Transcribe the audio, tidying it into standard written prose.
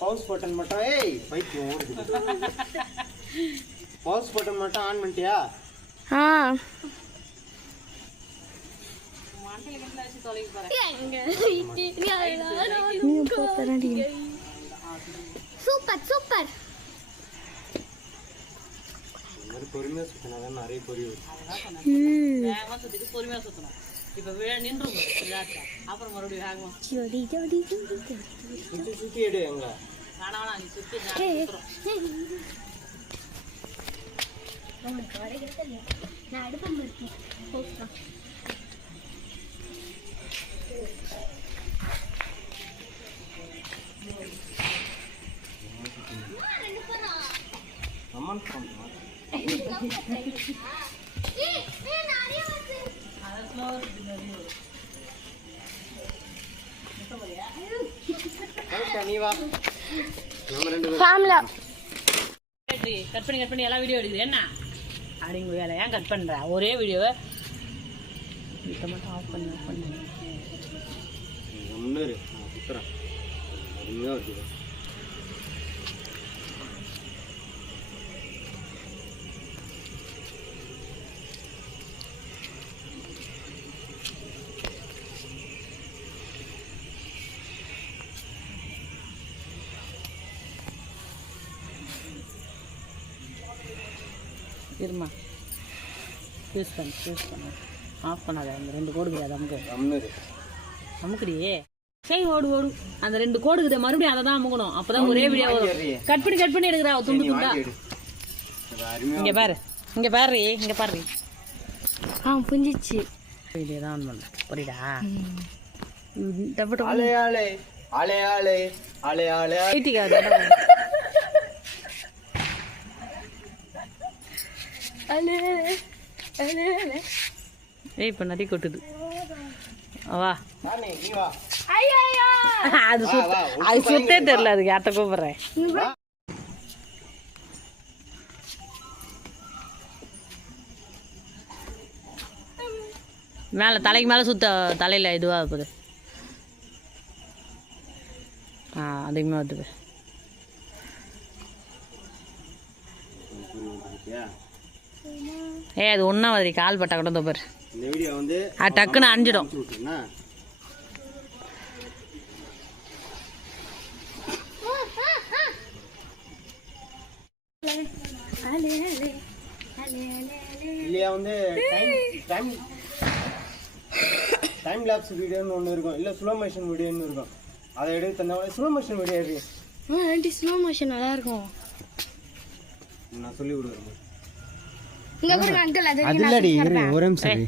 பவுஸ் button மட்டும் பைத்தியம் ஓடுது. பவுஸ் பட்டன் மட்டும் ஆன் பண்ணிட்டியா? Super super. பொறுமையா சுத்தினாதான் நிறைய பொறி வரும். பொறுமையா சுத்தணும். இப்ப நின்று அப்புறம் மறுபடியும் வேகமா சுத்தி எடு. எங்க வேணா நீ சுத்தி நான் அடுப்பம் அம்மன் கட் பண்ணி எல்லாம் வீடியோ எடுக்குது என்ன அப்படிங்க வேலை ஏன் கட் பண்ற? ஒரே வீடியோவை இதை மட்டும் ஆஃப் பண்ணி இருமா யூஸ் பண்ண ஆஃப் பண்ணாத. அந்த 2 கோடு கிடையாது அமுக்குடியே. சரி ஓடு அந்த 2 கோடு இருக்குது மறுபடியும் அதை தான் அமுக்கணும். அப்பதான் ஒரே வீடியோ வரும். கட் பண்ணி எடுக்கிறா துண்டு துண்டா. இங்க பாரு புஞ்சிச்சு. இதேதான் ஆன் பண்ண புரியுதா? இப்ப நதி கொட்டுது. வா அது சுத்தே தெரியல. அதுக்கு யார்ட்ட கூப்பிடுறேன். மேல தலைக்கு மேல சுத்த தலையில இதுவா போகுது. அதிகமா வருது. அது ஒன்றா மாதிரி கால் பட்டா கூட பாரு. இந்த வீடியோ வந்து டக்குன்னு அஞ்சிடும். இல்லையா வந்து டைம் லாப்ஸ் வீடியோன்னு ஒன்று இருக்கும், இல்லை ஸ்லோ மோஷன் வீடியோன்னு இருக்கும். அதை எடுத்து தந்தால் ஸ்லோ மோஷன் வீடியோ இருக்கு. ஸ்லோ மோஷன் நல்லா இருக்கும். நான் சொல்லி கொடுக்குறேன். இங்க பாருங்க அங்கிள், அது இல்லடி, ஒரு நிமிஷம்.